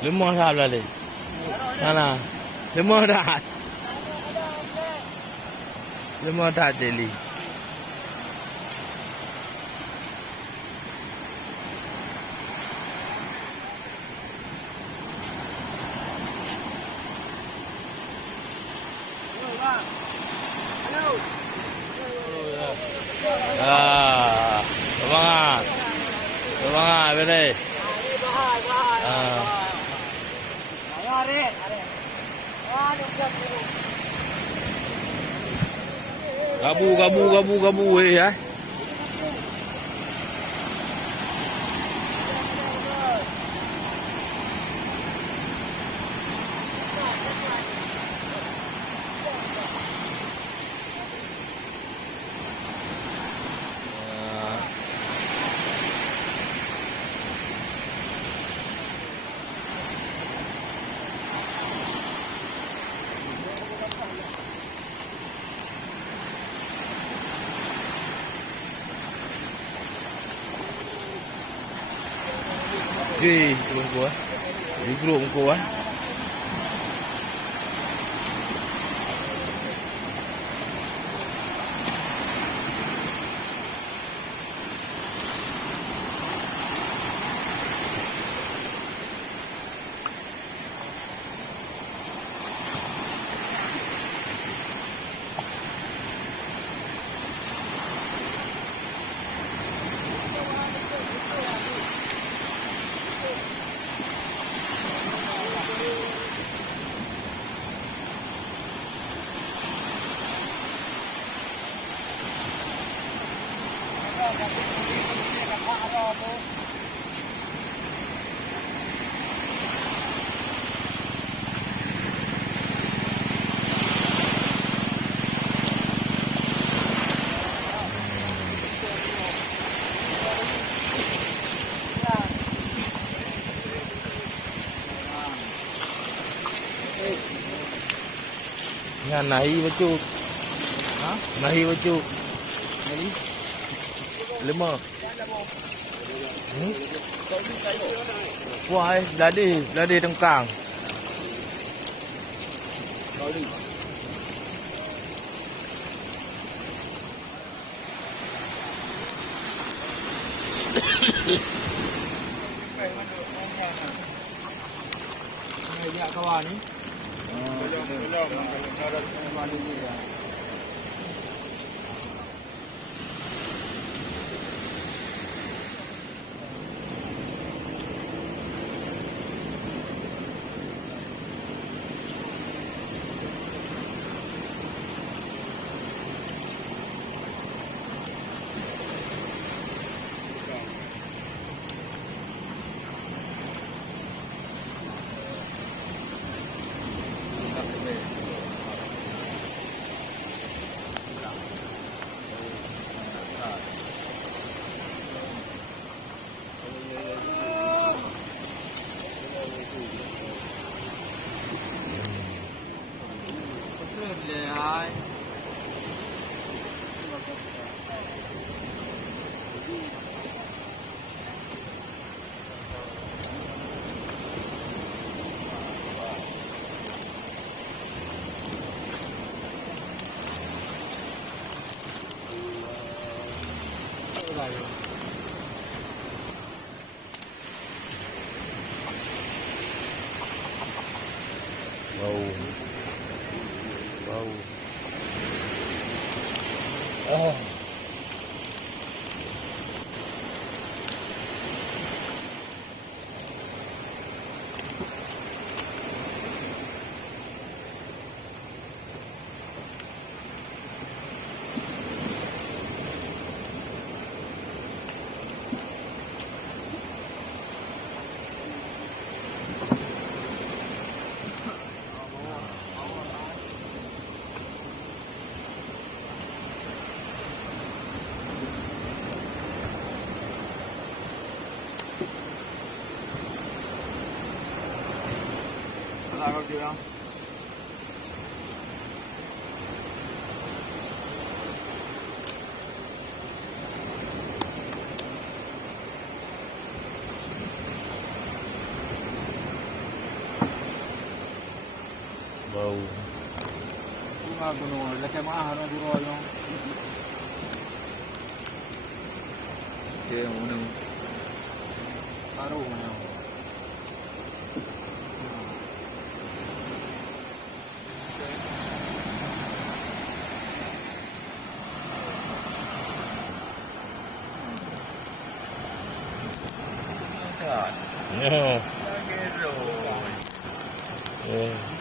Lemah dah balik. Mana? Lemah dah. Lemah dah jeli. Ah, semangat. Semangat beli. Gabu ya. Di terus gua. Di grup gua. Nga nahi bacuk. Ha? Nahi bacuk. Nahi? Lemah. Wah, ladi tengkang. Ini kawan ni. Bau. Oh. Agak dia. Bau. Bunga gunung, laki mahal na duro yung. Ito yung unang araw na yun. Yeah. Lagi ro. Yeah.